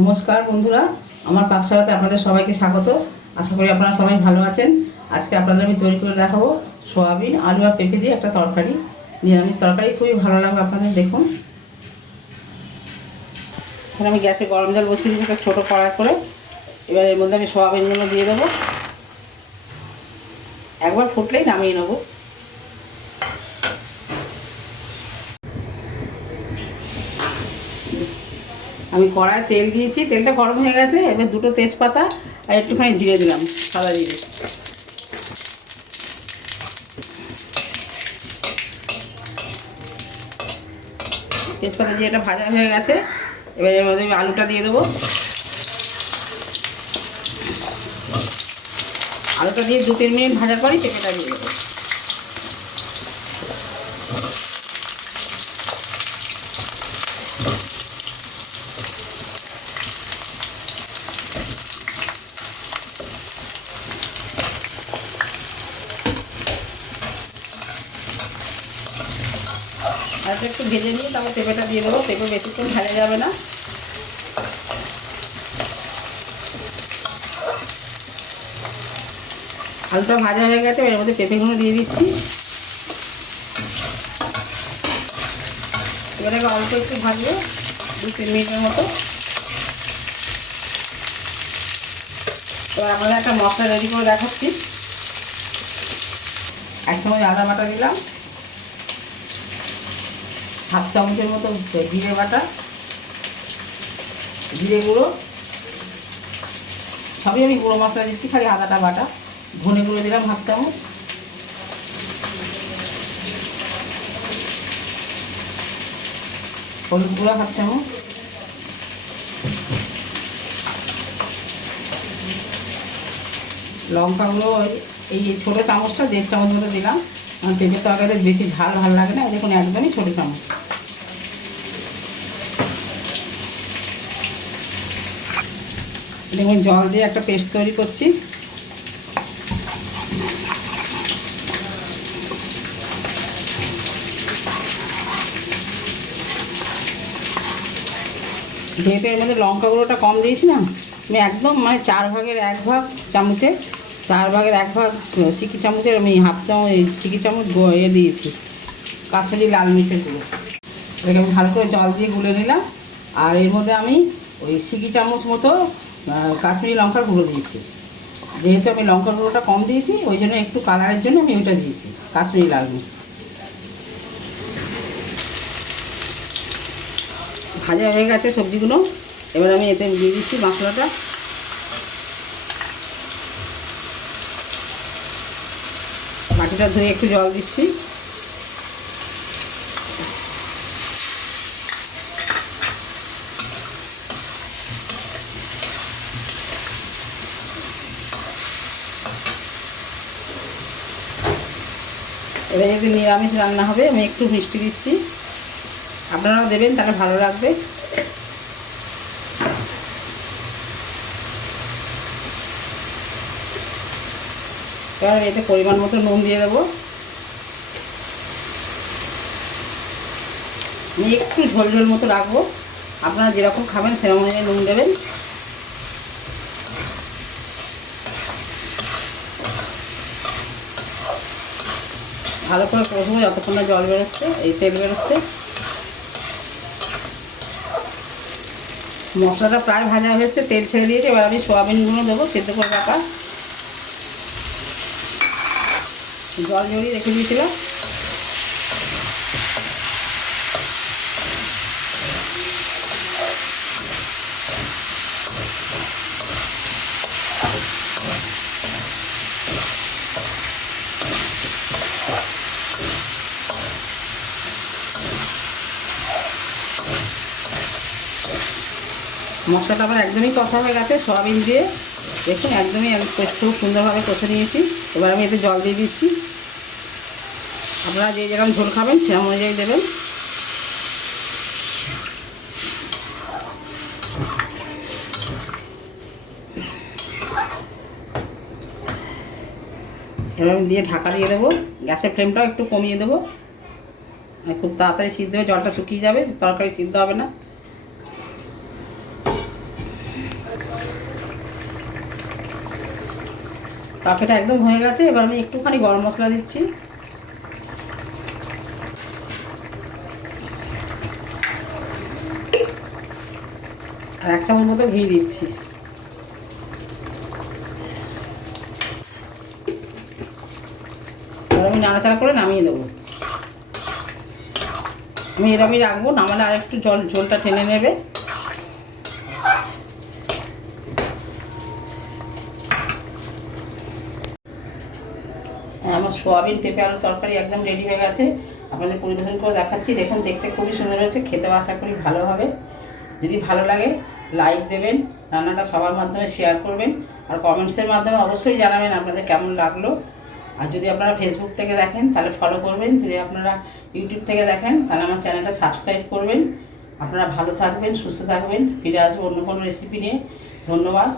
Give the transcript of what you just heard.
নমস্কার বন্ধুরা, আমার পাকশালাতে আপনাদের সবাইকে স্বাগত। আশা করি আপনারা সবাই ভালো আছেন। আজকে আপনাদের আমি তৈরি করে দেখাবো সোয়াবিন, আলু আর পেঁপে দিয়ে একটা তরকারি, নিরামিষ তরকারি। খুবই ভালো লাগবে আপনাদের। দেখুন, এখানে আমি গ্যাসে গরম জল বসিয়ে দিয়েছি একটা ছোটো কড়াই করে। এবার এর মধ্যে আমি সোয়াবিনগুলো দিয়ে দেবো। একবার ফুটলেই নামিয়ে নেবো। আমি কড়ায় তেল দিয়েছি, তেলটা গরম হয়ে গেছে। এবার দুটো তেজপাতা আর একটুখানি জিরে দিলাম, সাদা জিরে। তেজপাতা জিরেটা ভাজা হয়ে গেছে। এবার এর মধ্যে আমি আলুটা দিয়ে দেবো। আলুটা দিয়ে 2-3 মিনিট ভাজার পরই পেঁপেটা দিয়ে দেবো। আর একটু ভেজে নিয়ে তারপর পেঁপেটা দিয়ে দেবো। পেঁপে বেশিক্ষণ ভাজা যাবে না। আলুটা ভাজা হয়ে গেছে, এর মধ্যে পেঁপেগুলো দিয়ে দিচ্ছি। এবারে অল্প একটু ভাজবো, 2-3 মিনিটের মতো। এবার আপনাদের একটা মশলা রেডি করে দেখাচ্ছি। 1 চামচ আদা বাটা দিলাম, 1/2 চামচের মতো জিরে বাটা, জিরে গুঁড়ো, সবই আমি গুঁড়ো মশলা দিচ্ছি, খালি আদাটা বাটা। ধনে গুঁড়ো দিলাম 1/2 চামচ, হলুদ গুঁড়ো 1/2 চামচ, লঙ্কা গুঁড়ো এই ছোটো চামচটা 1.5 চামচ মতো দিলাম। কারণ পেঁপের তরকারিতে বেশি ঝাল ভালো লাগে না, দেখুন একদমই ছোটো চামচ। দেখুন জল দিয়ে একটা পেস্ট তৈরি করছি। যেহেতু এর মধ্যে লঙ্কা গুঁড়োটা কম দিয়েছিলাম, আমি একদম 4 ভাগের 1 ভাগ চামচে, 4 ভাগের 1 ভাগ সিকি চামচের আমি 1/2 চামচ সিকি চামচ দিয়েছি কাশ্মীরি লাল মির্চের গুঁড়ো। এটাকে আমি ভালো করে জল দিয়ে গুলে নিলাম। আর এর মধ্যে আমি ওই সিকি চামচ মতো কাশ্মীরি লঙ্কার গুঁড়ো দিয়েছি। যেহেতু আমি লঙ্কার গুঁড়োটা কম দিয়েছি, ওই জন্য একটু কালারের জন্য আমি ওইটা দিয়েছি, কাশ্মীরি লাল মির্চ। ভাজা হয়ে গেছে সবজিগুলো। এবার আমি এতে দিয়ে দিচ্ছি মশলাটা। বাটিটা ধুয়ে একটু জল দিচ্ছি। এবার যদি নিরামিষ রান্না হবে, আমি একটু মিষ্টি দিচ্ছি। আপনারাও দেবেন, তাহলে ভালো লাগবে। এবার এতে পরিমাণ মতো নুন দিয়ে দেবো। আমি একটু ঝোল ঝোল মতো রাখবো, আপনারা যেরকম খাবেন সেরকম অনুযায়ী নুন দেবেন। ভালো করে কষবো যতক্ষণ না জল বেরোচ্ছে, এই তেল বেরোচ্ছে। মশলাটা প্রায় ভাজা হয়েছে, তেল ছেড়ে দিয়েছে। এবার আমি সোয়াবিনগুলো দেবো, সেদ্ধ করে রাখা। জল ঝরিয়ে রেখে দিয়েছিলাম। মশলাটা আমার একদমই কষা হয়ে গেছে সয়াবিন দিয়ে। দেখুন একদমই খুব সুন্দরভাবে কষে নিয়েছি। এবার আমি এতে জল দিয়ে দিচ্ছি। আপনারা যে যেরকম ঝোল খাবেন সেরকম অনুযায়ী দেবেন। এবার আমি দিয়ে ঢাকা দিয়ে দেবো। গ্যাসের ফ্লেমটাও একটু কমিয়ে দেবো, খুব তাড়াতাড়ি সিদ্ধ হয়ে জলটা শুকিয়ে যাবে, তরকারি সিদ্ধ হবে না। কাফেটা একদম হয়ে গেছে। এবার আমি একটুখানি গরম মশলা দিচ্ছি, আর 1 চামচ মতো ঘি দিচ্ছি। এবার আমি নাড়াচাড়া করে নামিয়ে দেবো। আমি এরমই রাখবো, নামালে আর একটু ঝোলটা টেনে নেবে। আমার সোয়াবিন পেঁপে আলুর তরকারি একদম রেডি হয়ে গেছে। আপনাদের পরিবেশন করে দেখাচ্ছি। দেখুন, দেখতে খুবই সুন্দর হয়েছে, খেতেও আশা করি ভালো হবে। যদি ভালো লাগে লাইক দেবেন, রান্নাটা সবার মাধ্যমে শেয়ার করবেন, আর কমেন্টসের মাধ্যমে অবশ্যই জানাবেন আপনাদের কেমন লাগলো। আর যদি আপনারা ফেসবুক থেকে দেখেন তাহলে ফলো করবেন, যদি আপনারা ইউটিউব থেকে দেখেন তাহলে আমার চ্যানেলটা সাবস্ক্রাইব করবেন। আপনারা ভালো থাকবেন, সুস্থ থাকবেন। ফিরে আসবো অন্য কোনো রেসিপি নিয়ে। ধন্যবাদ।